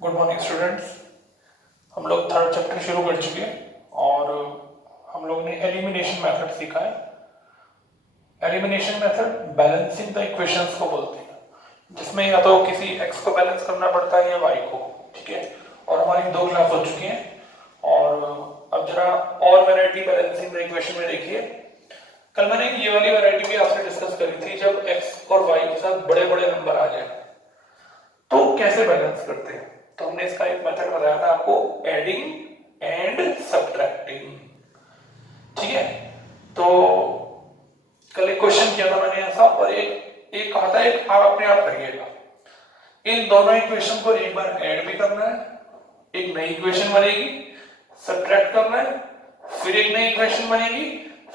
Good morning students. हम लोग third chapter शुरू कर चुके हैं और हम लोग ने एलिमिनेशन मेथड सीखा है। Elimination method balancing the equations को बोलते हैं, जिसमें या तो किसी x को बैलेंस करना पड़ता है या y को। ठीक है, और हमारी दो क्लास हो चुकी हैं और अब जरा और वैरायटी बैलेंसिंग द इक्वेशन में देखिए। कल मैंने ये वाली वैरायटी भी आपसे डिस्कस करी थी, जब x और y के साथ बड़े बड़े नंबर आ जाए तो कैसे बैलेंस करते हैं। तो हमने इसका एक मेथड बताया था आपको, एडिंग एंड सब्ट्रैक्टिंग। ठीक है, तो कल एक क्वेश्चन किया था मैंने ऐसा, और एक कहा था एक आप अपने आप करिएगा। इन दोनों इक्वेशन को एक बार ऐड भी करना है, एक नई इक्वेशन बनेगी, सब्ट्रैक्ट करना है, फिर एक नई इक्वेशन बनेगी,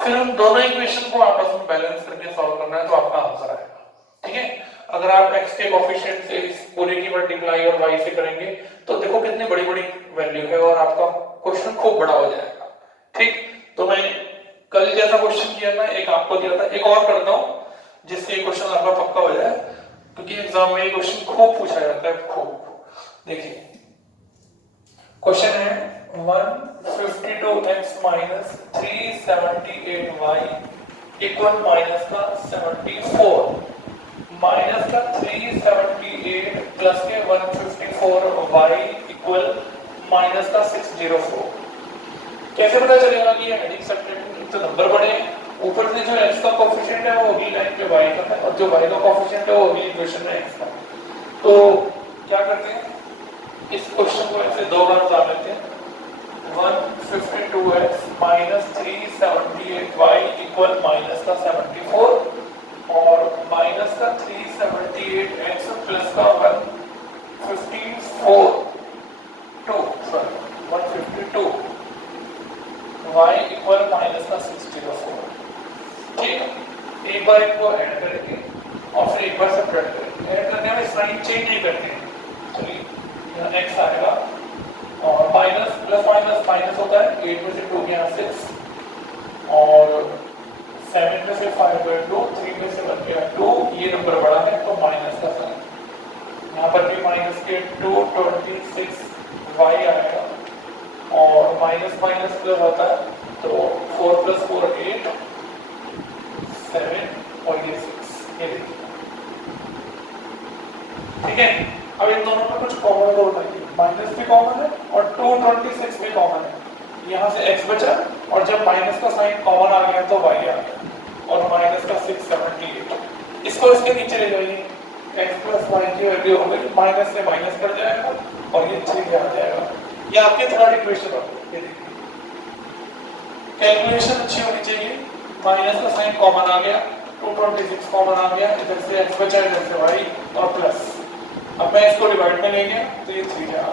फिर हम दोनों इक्वेशन को आपस में बैलेंस करके सॉल्व करना है, तो आपका आंसर आएगा। ठीक है, अगर आप x के कोएफिशिएंट से इस पूरे की मल्टीप्लाई और y से करेंगे तो देखो कितनी बड़ी बड़ी वैल्यू है और आपका क्वेश्चन खूब बड़ा हो जाएगा। ठीक, तो मैं कल जैसा क्वेश्चन किया था, एक आपको दिया था, एक और करता हूं जिससे क्वेश्चन आपका पक्का हो जाए, क्योंकि एग्जाम में ये क्वेश्चन खूब पूछा जाता है, खूब। देखिए क्वेश्चन है 152x minus 378y equal minus का 74 माइनस का 378 प्लस के 154y इक्वल माइनस का 604। कैसे पता चलेगा कि ये एडिंग सब्ट्रैक्टिंग? तो नंबर बड़े हैं, ऊपर से जो x का कोएफिशिएंट है वो अगली लाइन पे y का है, और जो y का कोएफिशिएंट है वो अगली इक्वेशन में x का। तो क्या करते हैं, इस क्वेश्चन को ऐसे दो बार उतार लेते हैं। 152x minus 378y equal minus का 74 और माइनस का 378x प्लस का 152 y इक्वल माइनस का 604। ठीक है, एक बार इनको ऐड करेंगे और फिर एक बार सब्ट्रैक्ट करेंगे। ऐड करने में साइन चेंज नहीं करते हैं। चलिए यहाँ x आएगा और माइनस प्लस माइनस माइनस होता है, 8 में से 2 गया 6 और 7 में से 5 गया 2, 3 में से 1 गया 2, ये नंबर बड़ा है तो माइनस का साइन। यहाँ पर भी माइनस के 226 y आएगा और माइनस माइनस प्लस होता है, तो 4 प्लस 4 8 7 और ये 6, ये देखिए। ठीक है, अब इन दोनों में कुछ कॉमन तो बताइए। माइनस भी कॉमन है और 226 भी कॉमन है। यहाँ से x बचा और जब माइनस का साइन कॉमन आ गया तो y आ गया और माइनस का 678। इसको इसके नीचे ले जाइए, x प्लस y की वैल्यू हो गई, माइनस से माइनस कट जाएगा और ये 3 आ जाएगा। ये आपकी थर्ड इक्वेशन होगी। ये देखिए, कैलकुलेशन अच्छी होनी चाहिए। माइनस का साइन कॉमन आ गया, 226 कॉमन आ गया, इधर से x बचा, इधर से y और प्लस। अब मैं इसको डिवाइड में ले गया तो ये 3 आ गया।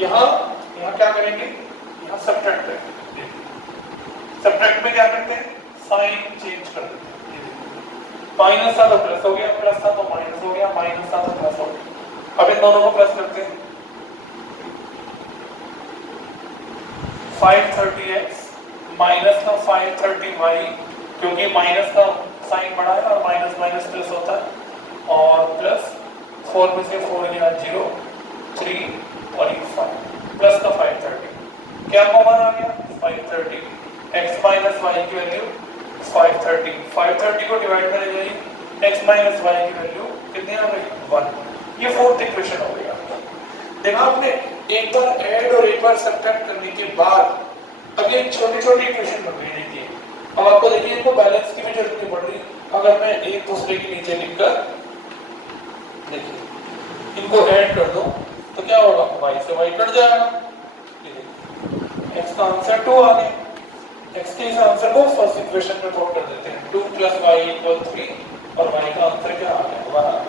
यहाँ क्या करेंगे, यहाँ सब्ट्रैक्ट करेंगे। सब्ट्रैक्ट में क्या करते हैं, साइन चेंज कर देते हैं। माइनस था तो प्लस हो गया, प्लस था तो माइनस हो गया, माइनस था तो प्लस हो गया। अब इन दोनों को प्लस करते हैं। 530x माइनस का 530y, क्योंकि माइनस का साइन बड़ा है और माइनस माइनस प्लस होता है, और प्लस 4 में से 4 गया 0, 3 और ये 5 प्लस का 530। क्या कॉमन आ गया, 530। x माइनस y की वैल्यू 530, 530 को डिवाइड कर जाइए, x माइनस y की वैल्यू कितनी आ गई, 1। ये फोर्थ इक्वेशन हो गई आपकी। देखा आपने, एक बार ऐड और एक बार सब्ट्रैक्ट करने के बाद अब ये छोटी छोटी इक्वेशन बन गई। देखिए अब आपको देखिए, इनको बैलेंस की भी जरूरत नहीं पड़ रही। अगर मैं एक दूसरे के नीचे लिखकर देखिए इनको ऐड कर दो तो क्या होगा, y से y कट जाएगा। ये देखिए x का आंसर 2 आ गया। x के इस आंसर को फर्स्ट इक्वेशन में पुट कर देते हैं, 2 + y = 3 और y का आंसर क्या आ गया, 1 आ गया।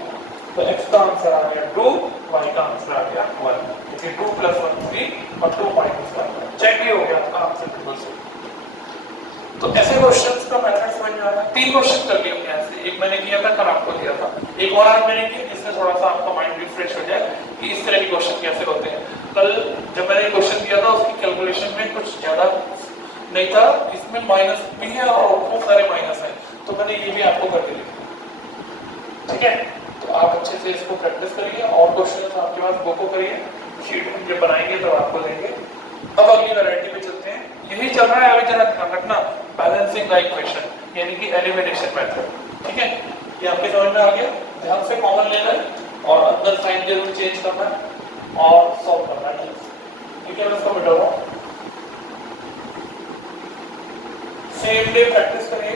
तो x का आंसर आ गया 2, y का आंसर आ गया 1, क्योंकि 2 + 1 3 और 2 - 1। चेक ही हो गया आपका आंसर बिल्कुल सही। तो ऐसे क्वेश्चंस का मेथड समझ में आ रहा है। 3 क्वेश्चन कर लिए हमने ऐसे, एक मैंने किया था, कल आपको दिया था, एक और आज मैंने किया, जिससे थोड़ा सा आपका माइंड रिफ्रेश हो जाए कि इस तरह के क्वेश्चन कैसे होते हैं। कल जब मैंने क्वेश्चन दिया था उसकी कैलकुलेशन में कुछ ज्यादा नहीं था, इसमें माइनस भी है और बहुत सारे माइनस है, तो मैंने ये भी आपको करके लिखा। ठीक है, तो आप अच्छे से इसको प्रैक्टिस करिए और क्वेश्चन आपके पास वो को करिए, शीट में जब बनाएंगे तो आपको देंगे। अब अगली वैरायटी पे चलते हैं, यही चल रहा है अभी, जरा ध्यान रखना, बैलेंसिंग द इक्वेशन यानी कि एलिमिनेशन मेथड। ठीक है, ये आपके समझ में आ गया। ध्यान से कॉमन लेना है और अंदर साइन जरूर चेंज करना है और सॉल्व करना है। ठीक है, मैं इसको मिटा रहा हूं। सेम डे प्रैक्टिस करिए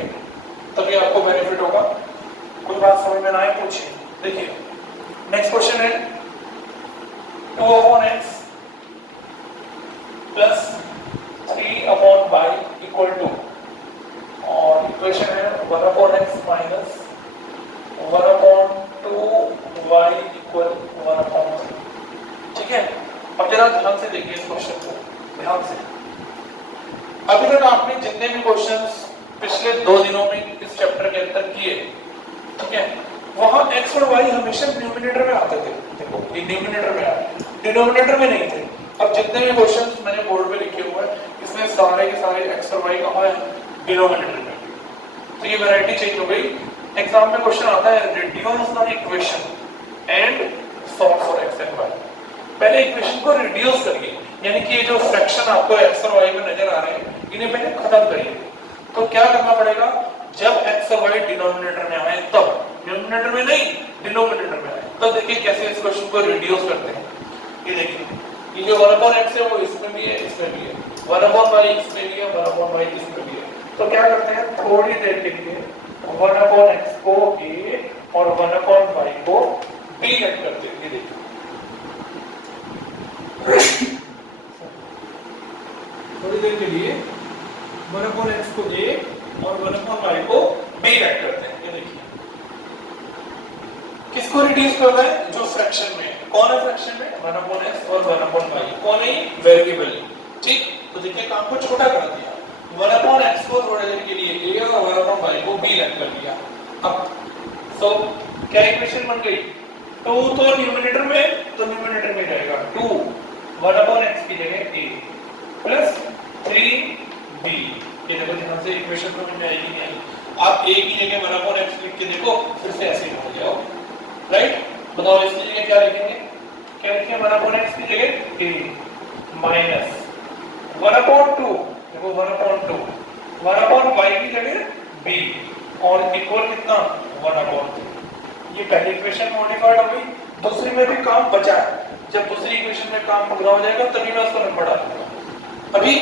तभी आपको बेनिफिट होगा। कोई बात समझ में ना आए पूछिए। देखिए नेक्स्ट क्वेश्चन है 2/x plus 3/y equal to, और इक्वेशन है 1/x माइनस 1/2y इक्वल 1/3। ठीक है, अब जरा ध्यान से देखिए इस क्वेश्चन को, ध्यान से। अभी तक आपने जितने भी क्वेश्चंस पिछले 2 दिनों में इस चैप्टर के अंदर किए, ठीक है, वहां x और y हमेशा न्यूमरेटर में आते थे। देखो ये न्यूमरेटर में आए, डिनोमिनेटर में नहीं थे। अब जितने भी क्वेश्चंस मैंने बोर्ड पे लिखे हुए हैं इसमें सारे के सारे x और y कहां है? डिनोमिनेटर में। तो ये वैरायटी चेंज हो गई। एग्जाम में क्वेश्चन आता है reduce the equation and solve for x and y। पहले इक्वेशन को रिड्यूस करिए, यानी कि ये जो फ्रैक्शन आपको x और y में नजर आ रहे हैं इन्हें पहले खत्म करिए। तो क्या करना पड़ेगा? जब x और y डिनोमिनेटर में आए तब, न्यूमरेटर में नहीं डिनोमिनेटर में आए तब देखिए कैसे इस क्वेश्चन को रिड्यूस करते हैं। ये देखिए, ये जो 1/x है वो इसमें भी है, इसमें भी है, 1/y इसमें भी है, 1/y इसमें भी है। तो क्या करते हैं, थोड़ी देर के लिए 1/x को a और 1/y को b लेट करते हैं। ये देखिए थोड़ी देर के लिए 1/x को a और 1/y को b लेट करते हैं। ये देखिए किसको रिड्यूस करना है? जो फ्रैक्शन में, कौन है फ्रैक्शन में? 1/x और 1/y। कौन है? वेरिएबल। ठीक, तो देखिए काम को छोटा कर दिया, 1/x को थोड़ी देर के लिए a और 1/y को b लेट कर दिया। अब तो क्या इक्वेशन बन गई? 2 तो न्यूमरेटर में, तो न्यूमरेटर में जाएगा 2 1/x की जगह a प्लस 3b। ये देखो ध्यान से इक्वेशन को में आएगी नहीं आएगी। आप a की जगह 1/x लिख के देखो, फिर से ऐसे ही हो जाओ। राइट, बताओ इसकी जगह क्या लिखेंगे? क्या लिखेंगे? 1/x की जगह a माइनस 1/2, देखो 1/2, 1/y की जगह b और इक्वल कितना? 1/2। ये पहली इक्वेशन मॉडिफाइड हो गई, दूसरी में भी काम बचा है। जब दूसरी इक्वेशन में काम पूरा हो जाएगा तभी मैं उसको नंबर डालूंगा। अभी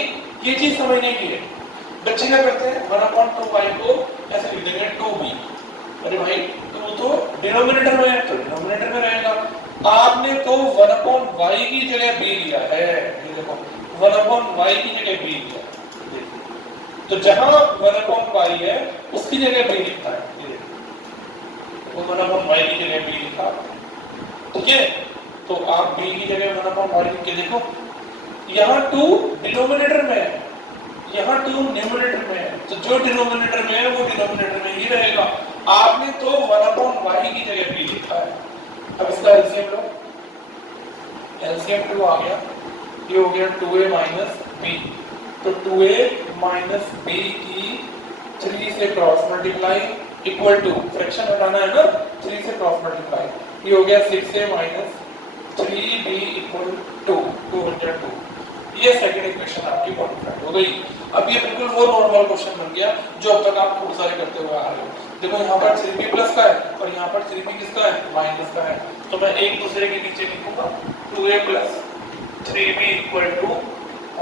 ये चीज समझने की है। बच्चे क्या करते हैं? 1/2y को ऐसे लिख देंगे 2b। अरे भाई 2 तो डिनोमिनेटर में है तो डिनोमिनेटर में रहेगा। आपने तो 1/y की जगह b लिया है। ये देखो 1/y की जगह b लिया है। तो जहां 1/y है उसकी जगह b लिखता है। ये देखो वो 1/y की जगह b लिखा। ठीक है, तो आप b की जगह 1/y लिख के देखो। यहाँ 2 डिनोमिनेटर में है, यहाँ 2 न्यूमरेटर में है, तो जो डिनोमिनेटर में है वो डिनोमिनेटर में ही रहेगा। आपने तो 1/y की जगह b लिखा है। अब इसका एलसीएम लो, एलसीएम 2 आ गया, ये हो गया 2a माइनस b। तो 2a माइनस b की 3 से cross multiply equal to, fraction हटाना है ना, 3 से क्रॉस मल्टीप्लाई, ये हो गया 6a minus 3b equal to 202। ये सेकंड इक्वेशन आपकी मॉडिफाइड हो गई। अब ये बिल्कुल वो नॉर्मल क्वेश्चन बन गया जो अब तक आप खूब सारे करते हुए आ रहे हो। देखो यहाँ पर 3b प्लस का है और यहाँ पर 3b किसका है? माइनस का है। तो मैं एक दूसरे के नीचे लिखूंगा 2a plus 3b equal to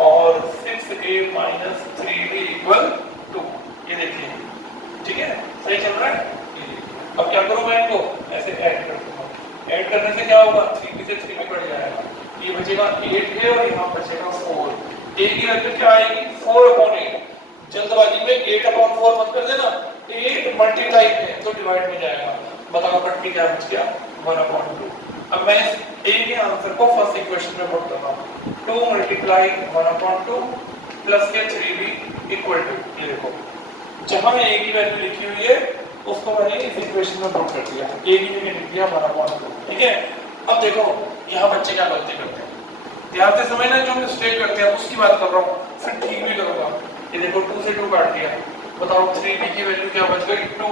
और 6a minus 3b equal to. ये देखिए, ठीक है, सही चल रहा है। अब क्या करूँ मैं इनको ऐसे ऐड कर दूंगा। ऐड करने से क्या होगा? 3b से 3b बढ़ जाएगा, ये बचेगा 8 है और यहाँ बचेगा 4। a की वैल्यू क्या आएगी? 4/8। जल्दबाजी में 8/4 मत कर देना, 8 मल्टीप्लाई में तो डिवाइड में जाएगा। बताओ कट के क्या बच गया? 1/2। अब मैं इस a के आंसर को फर्स्ट इक्वेशन में पुट कर रहा हूँ। 2 मल्टीप्लाई 1/2 प्लस के 3b इक्वल टू, ये देखो जहां a की वैल्यू लिखी हुई है उसको मैंने इस इक्वेशन में पुट कर दिया। a की जगह लिख दिया 1/2। ठीक है, अब देखो यहाँ बच्चे क्या गलती करते हैं, ध्यान से समझना। जो मिस्टेक करते हैं उसकी बात कर रहा हूँ, फिर ठीक भी करूंगा। ये देखो 2 से 2 काट दिया, बताओ 3b की वैल्यू क्या बच गई? 2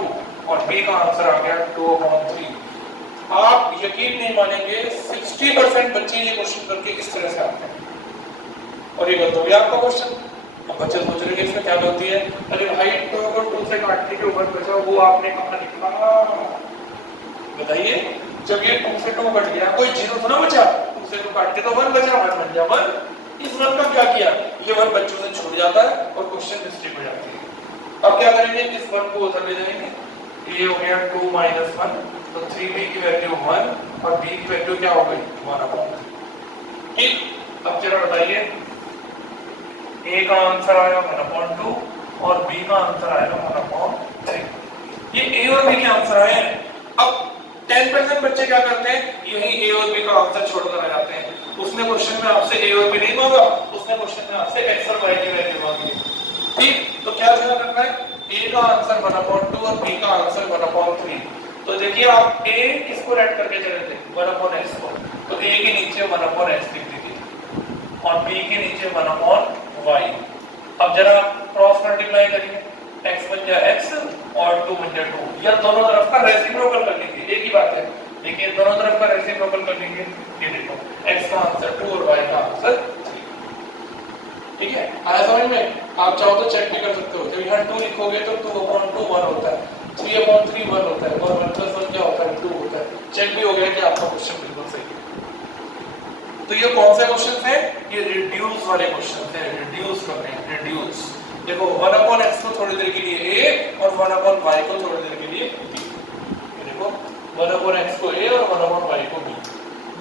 और b का आंसर आ गया 2/3। आप यकीन नहीं मानेंगे 60% बच्चे ये क्वेश्चन करके इस तरह से आते हैं और ये गलत हो गया आपका क्वेश्चन। अब बच्चे सोच रहे हैं इसमें क्या गलती है, अरे भाई 2 को 2 से काटने के ऊपर बचा वो आपने कहाँ लिखा, बताइए। जब ये 2 से 2 कट गया कोई जीरो तो ना बचा, 2 से 2 काट के तो 1 बचा, 1 बन गया 1। इस 1 का क्या किया, ये 1 बच्चों से छूट जाता है और क्वेश्चन मिस्टेक हो जाती है। अब क्या करेंगे, इस 1 को उधर ले जाएंगे, ये हो गया 2 - 1 तो 3b की वैल्यू 1 और b की वैल्यू क्या हो गई 1/3। ठीक, अब जरा बताइए a का आंसर आएगा 1/2 और b का आंसर आएगा 1/3। ये a और b के आंसर आए हैं। अब 10% बच्चे क्या करते हैं, यही a और b का आंसर छोड़कर आ जाते हैं। उसने क्वेश्चन में आपसे a और b नहीं मांगा, उसने क्वेश्चन में आपसे x और y की वैल्यू मांगी। ठीक, तो क्या ध्यान रखना है, a का आंसर 1/2 और b का आंसर 1/3। तो देखिए आप a किसको ऐड करके चले थे 1/x को, तो a के नीचे 1/x लिख दीजिए और b के नीचे 1/y। अब जरा क्रॉस मल्टीप्लाई करिए, x बन गया x और 2 बन गया 2, या दोनों तरफ का रेसिप्रोकल कर लीजिए, एक ही बात है। देखिए दोनों तरफ का रेसिप्रोकल कर लीजिए, ये देखो x का आंसर 2 और y का आंसर 3। ठीक है, आया समझ में। आप चाहो तो चेक भी कर सकते हो, जब यहाँ 2 लिखोगे तो 2/2 1 होता है, 3/3 1 होता है और 1 + 1 क्या होता है 2 होता है। चेक भी हो गया कि आपका क्वेश्चन बिल्कुल सही है। तो ये कौन से क्वेश्चन है, ये रिड्यूस वाले क्वेश्चन है, रिड्यूस कर रहे हैं, रिड्यूस। देखो 1/x को थोड़ी देर के लिए a और 1/y को थोड़ी देर के लिए b। ये देखो 1/x को a और 1/y को b।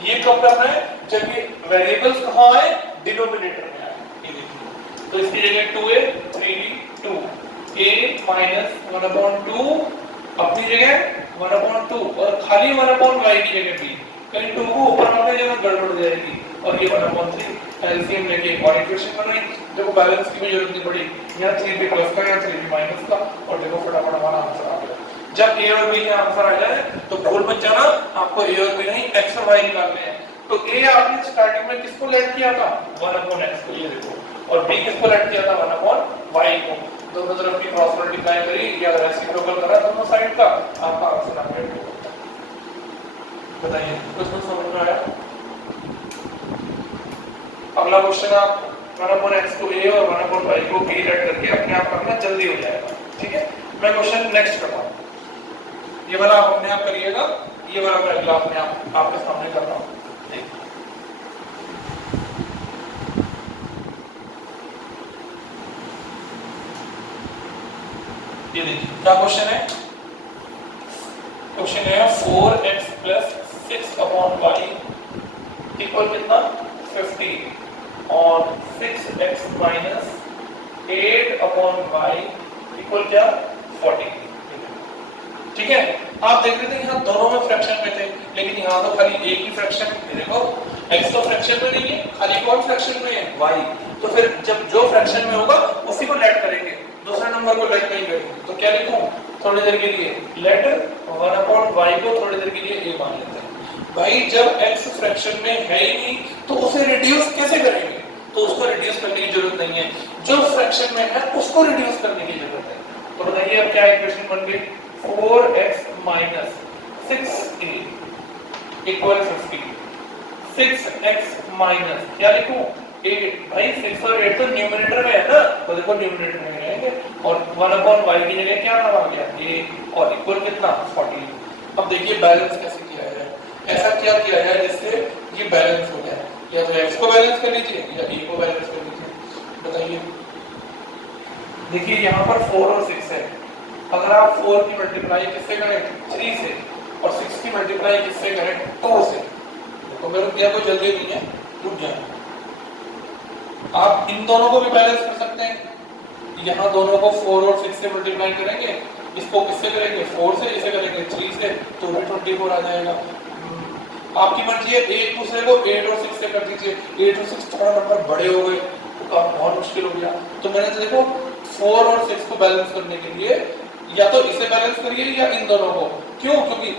ये कब करना है, जब ये वेरिएबल्स कहां आए, डिनोमिनेटर में आए। ये देखिए, तो इसकी जगह 2a 3b 2 a - 1/2 अपनी जगह 1/2 और खाली 1/y की जगह b। कहीं 2 को ऊपर रखने जगह गड़बड़ हो जाएगी और ये 1/3 एलसीएम लेके एक और इक्वेशन बनाई। देखो बैलेंस की भी जरूरत नहीं पड़ी, यहाँ 3b प्लस का यहाँ 3b माइनस का, और देखो फटाफट हमारा आंसर आ गया। जब a और b के आंसर आ जाए तो भूल मत जाना, आपको a और b नहीं x और y निकालने हैं। तो a आपने स्टार्टिंग में किसको लेट किया था 1/x को, ये देखो, और b किसको लेट किया था 1/y को। दोनों तरफ की क्रॉस मल्टीप्लाई करी या रेसिप्रोकल करा दोनों साइड का, आपका आंसर आ गया। बताइए कुछ समझ में आया। अगला क्वेश्चन आप 1/x को a और 1/y को b लेट करके अपने आप करना, जल्दी हो जाएगा। ठीक है, मैं क्वेश्चन नेक्स्ट करता हूं, ये वाला आप अपने आप करिएगा, ये वाला मैं अगला अपने आप आपके सामने कर रहा हूं। ये देखिए क्या क्वेश्चन है, क्वेश्चन है 4x + 6/y इक्वल कितना 50 और 6x - 8/y इक्वल क्या 40। ठीक है, आप देख रहे थे यहाँ दोनों में फ्रैक्शन में थे, लेकिन यहाँ तो खाली एक ही फ्रैक्शन। देखो x तो फ्रैक्शन में नहीं है, खाली कौन फ्रैक्शन में है y। तो फिर जब जो फ्रैक्शन में होगा उसी को लेट करेंगे, दूसरे नंबर को लेट नहीं करेंगे। तो क्या लिखूं, थोड़ी देर के लिए लेट 1/y को थोड़ी देर के लिए a मान लेते हैं। भाई जब x फ्रैक्शन में है ही नहीं तो उसे रिड्यूस कैसे करेंगे, तो उसको रिड्यूस करने की जरूरत नहीं है, जो फ्रैक्शन में है उसको रिड्यूस करने की जरूरत है। तो बताइए अब क्या इक्वेशन बन गई, 4x - 6a equal 50, 6x minus क्या लिखूं 8। भाई 6 और 8 तो न्यूमरेटर में है ना, तो देखो न्यूमरेटर में रहेंगे और 1/y की जगह क्या नाम आ गया a और इक्वल कितना 40। अब देखिए बैलेंस कैसे किया जाए, ऐसा क्या किया जाए जिससे ये बैलेंस हो जाए, या तो x को बैलेंस कर लीजिए या a को बैलेंस कर लीजिए। बताइए, देखिए यहाँ पर 4 और 6 है, अगर आप 4 की मल्टीप्लाई किससे करें 3 से और 6 की मल्टीप्लाई किससे करें 2 से, तो मेरे दिया को जल्दी नहीं है रुक जाए। आप इन दोनों को भी बैलेंस कर सकते हैं, यहाँ दोनों को 4 और 6 से मल्टीप्लाई करेंगे, इसको किससे करेंगे 4 से, इसे करेंगे 3 से, तो भी 24 आ जाएगा। आपकी मर्जी है, एक दूसरे को 8 और 6 से कर दीजिए, 8 और 6 थोड़ा नंबर बड़े हो गए तो काम बहुत मुश्किल हो गया। तो मैंने तो देखो 4 और 6 को बैलेंस करने के लिए या तो इसे बैलेंस करिए या इन दोनों को, क्यों, क्योंकि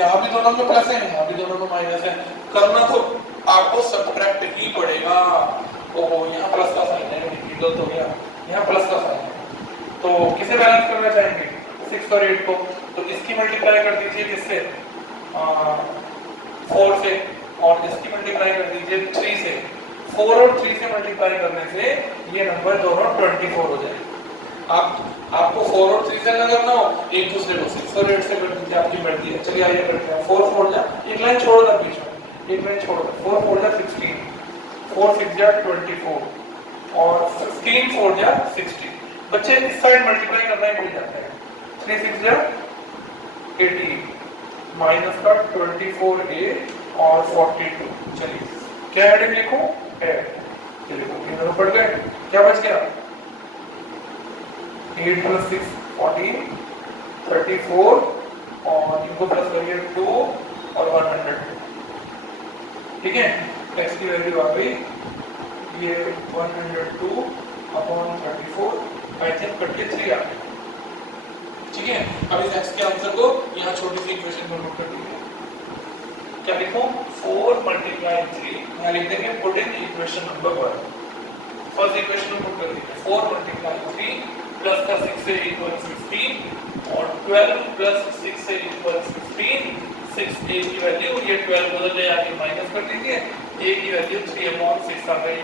यहाँ भी दोनों में प्लस है यहाँ भी दोनों में माइनस है, करना तो आपको सब्ट्रैक्ट ही पड़ेगा। ओहो यहाँ प्लस का साइन है, गलत हो गया, यहाँ प्लस का साइन है, तो किसे बैलेंस करना चाहेंगे 6 और 8 को, तो इसकी मल्टीप्लाई कर दीजिए किससे 4 से और इसकी मल्टीप्लाई कर दीजिए 3 से। 4 और 3 से मल्टीप्लाई करने से ये नंबर दोनों 24 हो जाएगा। आपको 4 और 3 से ना करना हो, एक दूसरे को 6 और 8 से कर दीजिए, आपकी मर्जी है। चलिए आइए करते हैं। 4 4 जा, एक लाइन छोड़ दो बीच में, एक लाइन छोड़ दो। 4 4 जा 16, 4 6 जा 24 और 15 4 जा 60। बच्चे इस साइड मल्टीप्लाई करना ही भूल जाते हैं। 3 6 जा 18 माइनस का 24a और 42। चलिए क्या हेडिंग लिखूं? ऐड। चलिए ये दोनों पढ़ गए, क्या बच गया? 8 + 6 14 34 और इनको प्लस करिए 2 और 100। ठीक है, x की वैल्यू आ गई ये 102/34, आई थिंक 23 आ गई। ठीक है, अब इस x के आंसर को यहाँ छोटी सी इक्वेशन में नोट कर दीजिए। क्या लिखूं? 4 × 3, यहाँ लिख देंगे put in equation number 1। First equation में पुट कर दीजिए 4 × 3 प्लस का 6 से इक्वल 15 और 12 प्लस 6 से इक्वल 16। 6a की वैल्यू ये 12 बदल ले आके माइनस कर दीजिए, a की वैल्यू 3/6 आ गई।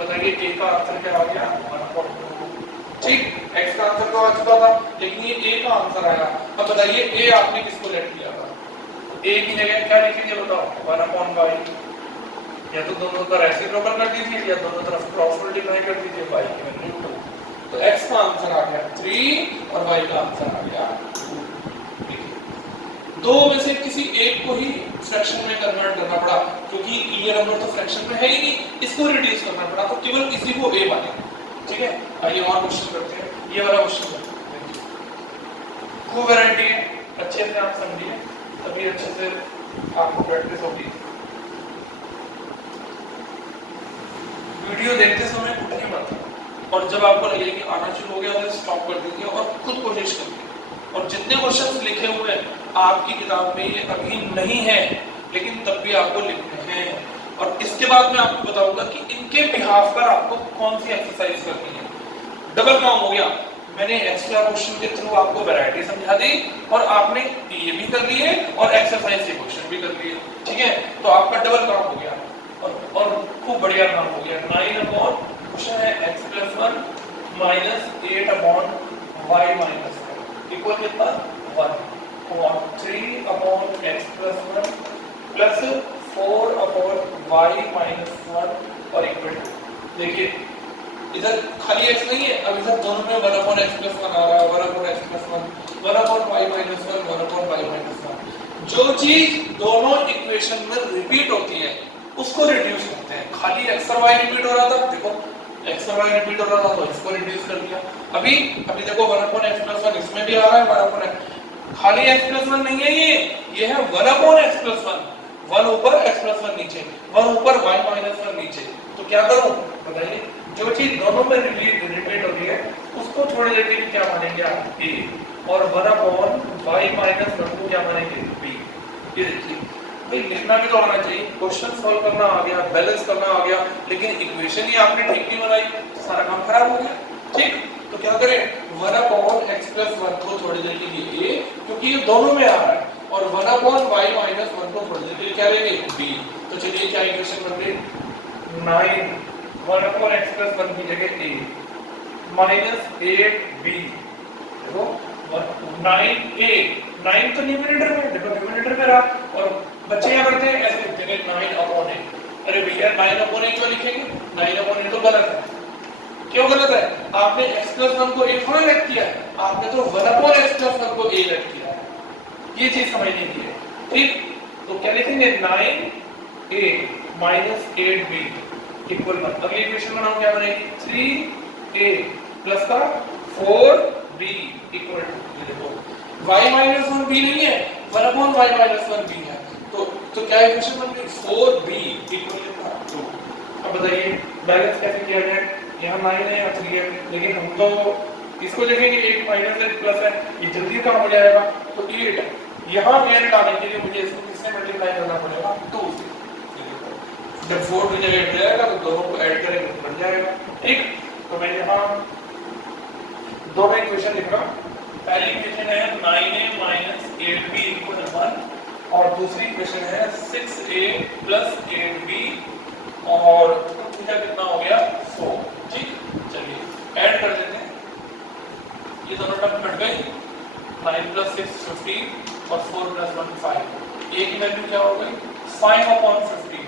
बताइए a का आंसर क्या आ गया? 1.2। ठीक, x का आंसर तो आ चुका था, लेकिन ये a का आंसर आया। अब बताइए a आपने किसको लेट किया था? a की जगह क्या लिखेंगे बताओ? 1/y। या तो दोनों तरफ रेसिप्रोकल कर दीजिए या दोनों तरफ क्रॉस मल्टीप्लाई कर दीजिए, y की वैल्यू 2। तो x का आंसर आ गया 3 और y का आंसर आ गया 2। दो में से किसी एक को ही फ्रैक्शन में कन्वर्ट करना पड़ा, क्योंकि ये नंबर तो फ्रैक्शन में है ही नहीं, इसको रिड्यूस करना पड़ा, तो केवल इसी को a माने। ठीक है, आइए और क्वेश्चन करते हैं। ये वाला क्वेश्चन करते हैं। खूब वैरायटी है, अच्छे से आप समझिए, तभी अच्छे से आपको प्रैक्टिस होगी। वीडियो देखते समय उठिए मत, और जब आपको लगे कि आना शुरू हो गया तो स्टॉप कर दीजिए और खुद कोशिश करिए। और जितने क्वेश्चंस लिखे हुए हैं आपकी किताब में ये अभी नहीं है, लेकिन तब भी आपको लिखने हैं। और इसके बाद मैं आपको बताऊंगा कि इनके बिहाफ पर आपको कौन सी एक्सरसाइज करनी है। डबल काम हो गया, मैंने एक्स्ट्रा क्वेश्चन के थ्रू आपको वैरायटी समझा दी और आपने ये भी कर लिए और एक्सरसाइज के क्वेश्चन भी कर लिए। ठीक है, तो आपका डबल काम हो गया और खूब बढ़िया काम हो गया। 9 क्वेश्चन है x + 1 - 8/y - 1 इक्वल कितना? 1 और 3/x + 1 प्लस 4/y - 1 और इक्वल टू। देखिए इधर खाली x नहीं है, अब इधर दोनों में 1/x + 1 आ रहा है, 1/x + 1, 1/y - 1, 1/y - 1। जो चीज दोनों इक्वेशन में रिपीट होती है उसको रिड्यूस करते हैं। खाली x और y रिपीट हो रहा था, देखो x और y रिपीट हो रहा था तो इसको रिड्यूस कर दिया। अभी देखो 1/x + 1 इसमें भी आ रहा है, 1/x खाली x + 1 नहीं है, ये है 1/x + 1। 1 ऊपर x + 1 नीचे, 1 ऊपर y - 1 नीचे। तो क्या करूं बताइए? जो चीज दोनों में रिपीट हो रही है उसको थोड़ी देर के लिए क्या मानेंगे आप? a, और 1/y - 1 को क्या मानेंगे? b। ये देखिए भाई लिखना भी तो आना चाहिए, क्वेश्चन सॉल्व करना आ गया, बैलेंस करना आ गया, लेकिन इक्वेशन ही आपने ठीक नहीं बनाई तो सारा काम खराब हो गया। ठीक, तो क्या करें? 1/x + 1 को थोड़ी देर के लिए a, क्योंकि ये दोनों में आ रहा है, और 1/y - 1 को थोड़ी देर के लिए क्या लेंगे? b। तो चलिए क्या इक्वेशन बन गई? 9 1/x + 1 की जगह a - 8b। देखो 9a, 9 तो न्यूमरेटर में, देखो न्यूमरेटर में रहा, और बच्चे क्या करते हैं? ऐसे लिखते हैं 9/a। अरे भैया 9/a क्यों लिखेंगे? 9/a तो गलत है। क्यों गलत है? आपने x + 1 को a थोड़ा लेट किया है, आपने तो 1/x + 1 को a लेट किया है। ये चीज समझनी चाहिए। ठीक, तो क्या लिखेंगे? 9a - 8b equal 1। अगली इक्वेशन बनाओ, क्या बनेगी? 3a प्लस का 4b इक्वल टू, देखो y - 1b नहीं है, 1/y - 1b है, तो क्या इक्वेशन बन गई? 4b इक्वल कितना? 2। अब बताइए बैलेंस कैसे किया जाए? यहाँ 9 है या 3 है, लेकिन हम तो इसको देखेंगे 1 - 1 प्लस है, ये जल्दी काम हो जाएगा। तो 8 यहाँ 8 लाने के लिए मुझे इसको किससे मल्टीप्लाई करना पड़ेगा? 2 से। जब 4 की जगह 8 जाएगा तो दोनों को ऐड करेंगे तो बन जाएगा। ठीक, तो मैं यहाँ दो में इक्वेशन लिख रहा हूँ। पहली इक्वेशन है 9a - 8b = 1 और दूसरी इक्वेशन है 6a प्लस 8b और थीटा कितना हो गया 4। ठीक, चलिए ऐड कर देते हैं, ये दोनों टर्म कट गई, 9 प्लस 6 15 और 4 प्लस 1 5। a की वैल्यू क्या हो गई 5/15।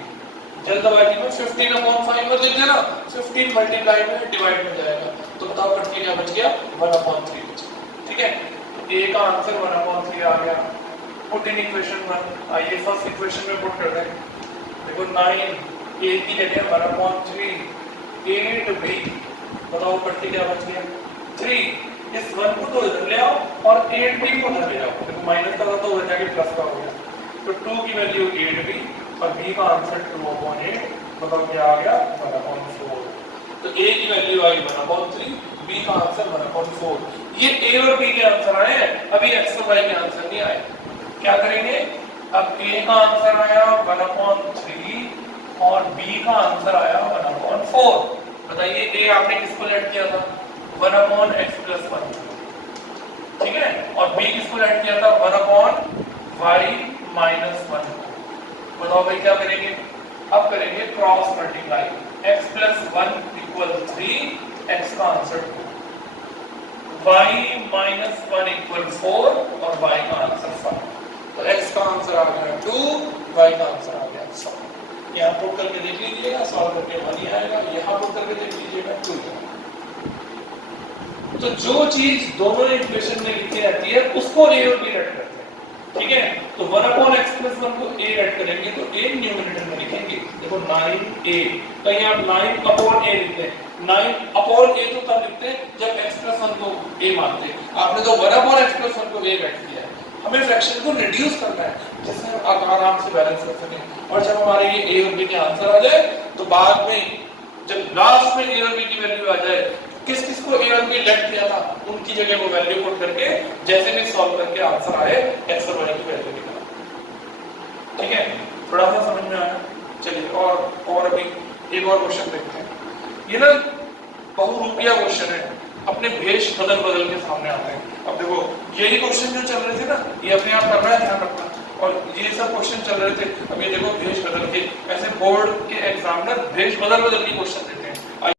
जल्दबाजी में 15/5 में लिख देना, 15 मल्टीप्लाई में डिवाइड में जाएगा, तो बताओ कट के क्या बच गया 1/3 बच गया। ठीक है, a का आंसर 1/3 आ गया। पुट इन इक्वेशन 1, आइए फर्स्ट इक्वेशन में पुट कर दें। देखो 9 a की जगह 1/3, 8b, बताओ कट के क्या बच गया 3। इस 1 को तो इधर ले आओ और 8b को उधर ले आओ, देखो माइनस का तो उधर जाके प्लस का हो गया, तो 2 की वैल्यू 8b और b का आंसर 2/8, बताओ क्या आ गया 1/4। तो a की वैल्यू आई 1/3, b का आंसर 1/4। ये a और b के आंसर आए हैं, अभी x और y के आंसर नहीं आए। क्या करेंगे, अब a का आंसर आया 1/3 और b का आंसर आया 1/4। बताइए a आपने किसको ऐड किया था 1/x + 1, ठीक है, और b किसको ऐड किया था 1/y - 1। बताओ भाई क्या करेंगे, अब करेंगे क्रॉस मल्टीप्लाई, x + 1 = 3, x का आंसर 2, y - 1 = 4 और y का आंसर 5। तो x का आंसर आ गया 2, y का आंसर आ गया 7। यहाँ पुट करके देख लीजिएगा, सॉल्व करके 1 ही आएगा, यहाँ पुट करके देख लीजिएगा 2 ही आएगा। तो जो चीज दोनों इक्वेशन में लिखी रहती है उसको a और b रट करते हैं, ठीक है। तो 1/x + 1 को a रट करेंगे तो a न्यूमरेटर में लिखेंगे, देखो 9a, कहीं आप 9/a लिखते हैं, 9/a तो तब लिखते हैं जब x + 1 को a मानते हैं, आपने तो 1/x + 1 को a रट किया है। हमें फ्रैक्शन को रिड्यूस करना है जिससे हम आराम से बैलेंस कर सकें, और जब हमारे ये a और b के आंसर आ जाए तो बाद में जब लास्ट में a और b की वैल्यू आ जाए, किस किस को a और b लेट किया था उनकी जगह वो वैल्यू पुट करके जैसे भी सॉल्व करके आंसर आए x और y की वैल्यू निकालना। ठीक है, थोड़ा सा समझ में आया। चलिए और अभी एक और क्वेश्चन देखते हैं। ये ना बहुरूपिया क्वेश्चन है, अपने भेष बदल बदल के सामने आते हैं। अब देखो यही क्वेश्चन जो चल रहे थे ना, ये अपने आप करना है, ध्यान रखना, और ये सब क्वेश्चन चल रहे थे, अब ये देखो भेष बदल के, ऐसे बोर्ड के एग्जामिनर भेष बदल बदल के क्वेश्चन देते हैं।